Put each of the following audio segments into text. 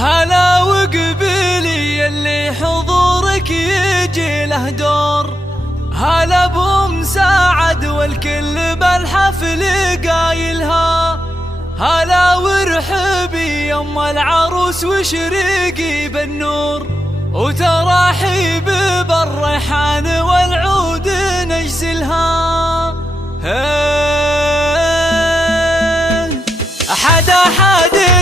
هلا وقبيلي اللي حضورك يجي له دور، هلا بمساعد والكل بالحفل قايلها، هلا وارحبي يم العروس وشريقي بالنور، وتراحيب بالريحان والعود نجزلها. حدا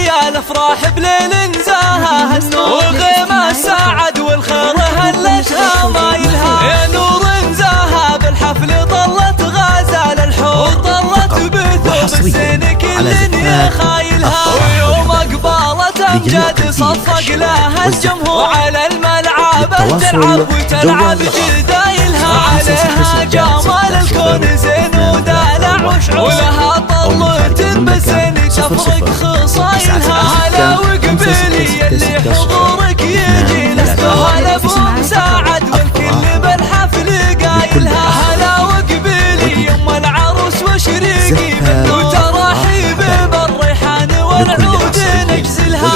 يا الافراح بليل نزاها النور، وغيمة ساعد والخير هلتها مايلها، يا نور نزاها بالحفل طلت غازال الحور، طلت بثوب الزين كل خايلها، ويوم اقبالت امجاد صفق لها الجمهور، على الملعب تلعب وتلعب جدايلها، عليها جمال الكون زين ودلع وشعور، ولها طلت بالزين تفرق خصايلها. هلا وقبيلي اللي حضورك يجي له دور، هلا بمساعد والكل بالحفل قايلها، هلا وقبيلي يم العروس وشريقي بالنور، وتراحيب بالريحان والعود نجزلها.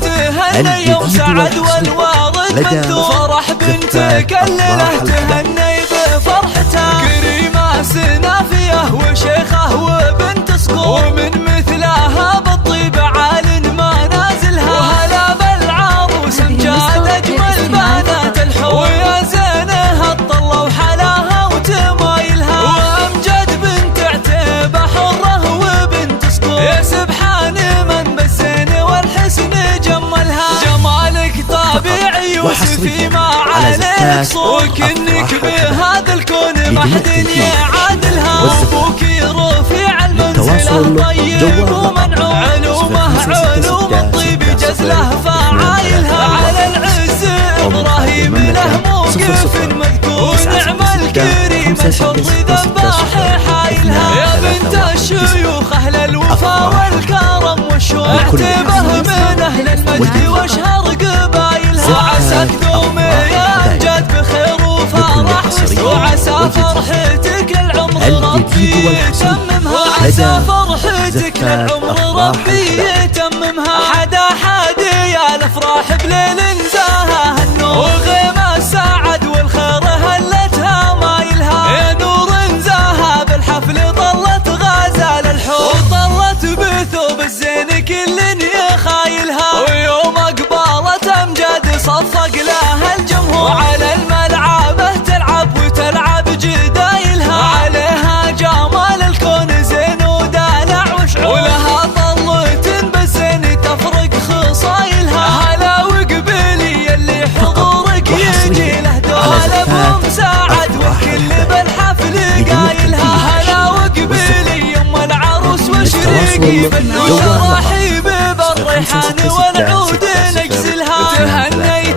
تهني يوم سعد والوارد منثور، فرح بنتك الليله تهني بفرحتها، كريمه سنافيه وشيخه وبنت صقور، ومن مثلها بالطيب عال ما نازلها، وهلا بالعروس امجاد اجمل بنات الحور، ويا زينها الطله وحلاها وتمايلها، وامجد بنت عتيبه حره وبنت صقور، يا سبحان من بالزين والحسن جملها، جمالك طبيعي يوسفي ما عليك صور، وكنك بهذا الكون ما حد يعادلها، وابوك رفيع المنزله طيب ومنعوم، علومه علوم الطيب جزله فعايلها، على العز ابراهيم له موقف مذكور، نعم الكريم الحر ذباح حايلها، يا بنت الشيوخ اهل الوفا والكرم والشوق، اعتبه من اهل المجد واشهر قبايلها، وعساك دوم يا امجاد بخير وفرح، وعسى فرحتك العمر ربي يتممها، وعسى فرحتك العمر ربي يتممها. حدا يا الافراح بليل نزاها النور، وغيمة ساعد والخير هلتها مايلها، يا نور نزاها بالحفل طلت غازال الحور، وطلت بثوب الزين كل يخايلها، ويوم اقبالت امجاد صفق لها الجمهور، وعلى الملعب تلعب وتلعب جدايلها، عليها جمال الكون زين ودلع وشعور، ولها طلة بالزين تفرق خصايلها. هلا وقبيلي اللي حضورك يجي له دور، هلا بمساعد والكل بالحفل قايلها، هلا وقبيلي يم العروس وشريقي بالنور، تراحيب بالريحان والعود نجزلها،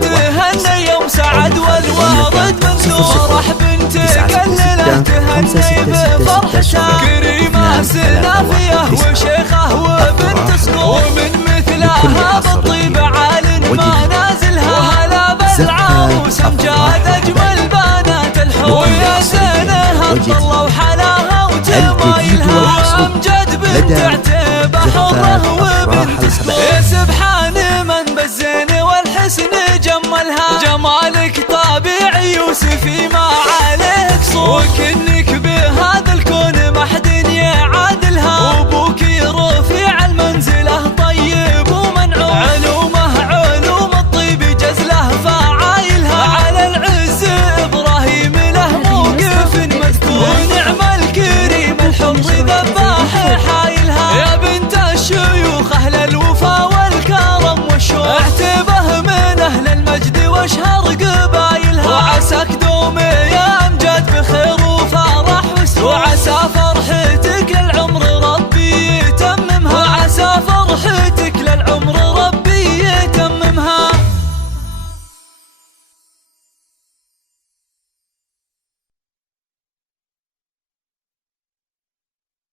تهني يوم سعد والوارد منثور، فرح بنتك الليله تهني بفرحتها، كريمه سنافيه وشيخه وبنت صقور، ومن مثلها بالطيب عال ما نازلها، وهلا بالعروس امجاد اجمل بنات الحور، ويا زينها الطله وحلاها وتمايلها، وامجد بنت عتيبه حره وبنت صقور، يا سبحان من بالزين والحسن جملها، جمالك طبيعي يوسفي ما عليك صور، وكنك بهذا الكون ما حد يعادلها، وابوك رفيع المنزله طيب ومنعوم، علومه علوم الطيب جزله فعايلها، على العز ابراهيم له موقف مذكور، ونعم الكريم الحر ذباح حايلها، يا بنت الشيوخ اهل الوفا والكرم والشوق، اعتبه من اهل المجد واشهر